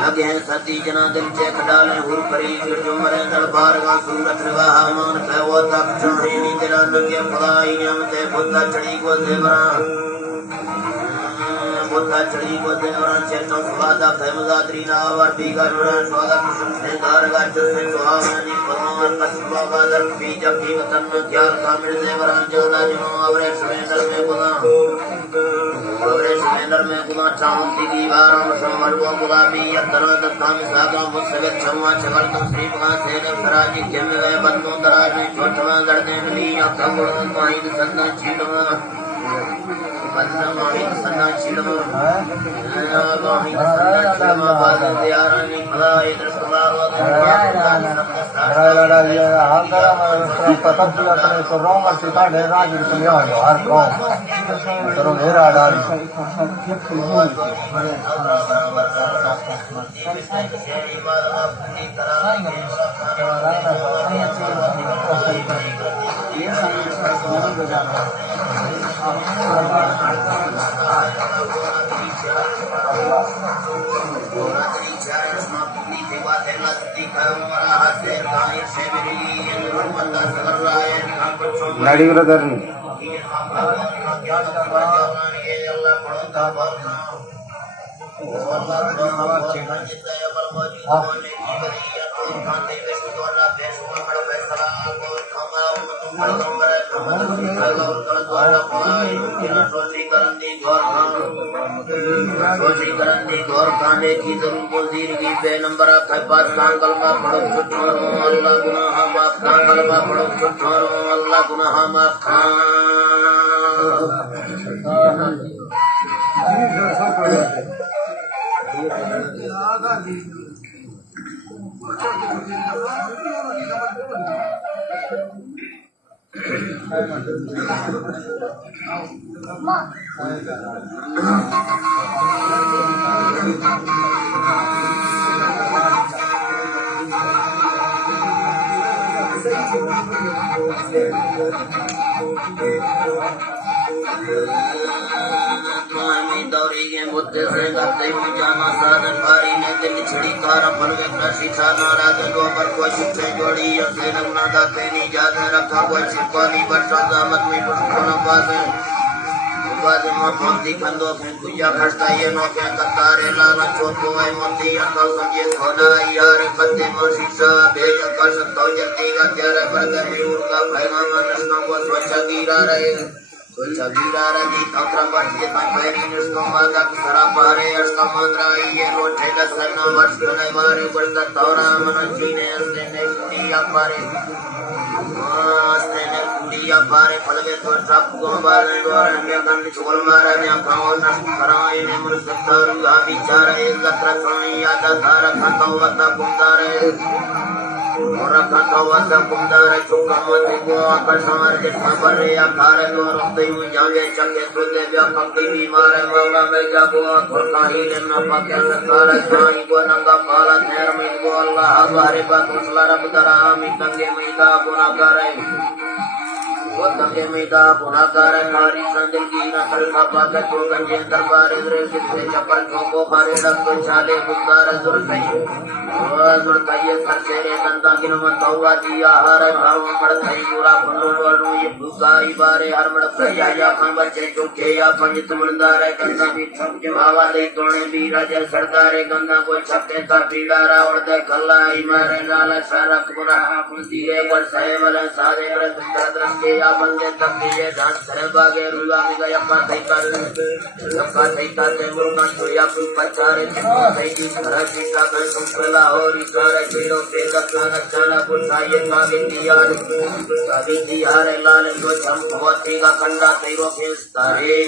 लगे सती जना दिल चेक डाले हुर परी गिरजो मरे नल बारगा सूरत रवाहा मान कहवो तक चढ़ी तेरा नगे फलाई नियमते बुद्धा चढ़ी को देवरा बुद्धा चढ़ी को देवरा चेतन स्वादा फेमजाद्री नावर बीगा जुड़ा स्वागत सुनते दारगा चुसे सुहावनी पनोर कसबा बादर बीज की वतन में त्याग कामिल देवरा जोला जनो अवरे समेंदर में बुला अवरे समेंदर में बुला चाहती दीवारों समरवा गुलाबी यत्तरो दत्ताम सागा मुसगत छमा छगल तुम श्री भगवान सेन सराजी केम गए बंदो दराज में छोटवा गड़ने ली अखा गुण माहिद सन्ना छीटवा बन्ना माहिद सन्ना छीटवा माहिद सन्ना छीटवा बाद दियारानी भला इधर सवार नड़ी ब्रदर गौर खाने की जरूर की बे नंबर पास कांगल में पड़ो अल्लाह गुनाह माफ कांगल में पड़ो अल्लाह गुनाह माफ मुद्दे से करते हुए जाना साधन भारी ने दिल छिड़ी तारा फल में शीशा नाराज दो पर कोई से जोड़ी से लगना दाते नहीं जाते रखा कोई सिपाही बरसा दामत में पुरखों पासे बाद में भक्ति खंडो फिर पूजा खस्ता ये नो के कतारे लाना चोको है मोती अंकल समझे खोना यार बंदे मोशीसा भेज कर सकता जल्दी का तेरे बगैर उनका भैया मनस्ना को स्वच्छ गिरा रहे वीरा रजी तंत्र बच्चे तंत्री निष्को माता सरा पारे अस्का मंत्रा ये रोटे का सन्ना वर्ष कने मारे बंदा तौरा मनची ने उसने कुड़िया पारे उसने कुड़िया पारे फलगे तो सब को बाले गोरे में गंद चुगल मारे ने गांव नष्ट कराए ने मुर सत्तर आदि चार एक लत्र स्वामी यादा धारा खाता वता कुंदारे और कथावत कुंदारे चुका मते को आकर्षण के खबर या कार्य नो रते हुए जागे चंगे तुले व्यापक की मारे माला में जागो और काही ने न पाके सरकार साई को नंगा पाला नेर में को अल्लाह हमारे बात मुसला रब दरामी तंगे मैदा गुना करे वो तंगे मैदा गुना करे नारी संदिल की नकल का पाके तो गंजे दरबार इधर से चपर को मारे रब को चाले गुंदारे दुर्गई दुर्गई सरसेरे गंदा किन मत हुआ दिया हर भाव मड़ पूरा फलो ये भूसाई बारे हर मड़ प्रजा या हम बच्चे चुके या पंडित मुंदारे गंदा भी सब के भावा दे तोड़े भी राजा सरदारे गंदा को छपे का पीलारा और दे कल्लाई मारे लाल सारा पूरा आपसी है पर सहे वाला सारे पर दरदर के या बंदे तक के घाट करे बागे रुला में गया पाते कर लपा सैता से मुर्गा छोया कुछ पचारे सही की तरह की का सुनला और इशारे पेड़ों पे कथान चला बुझाइए कागे दियार कागे दियार लाल जो चम भवती का कंडा तेरो के तारे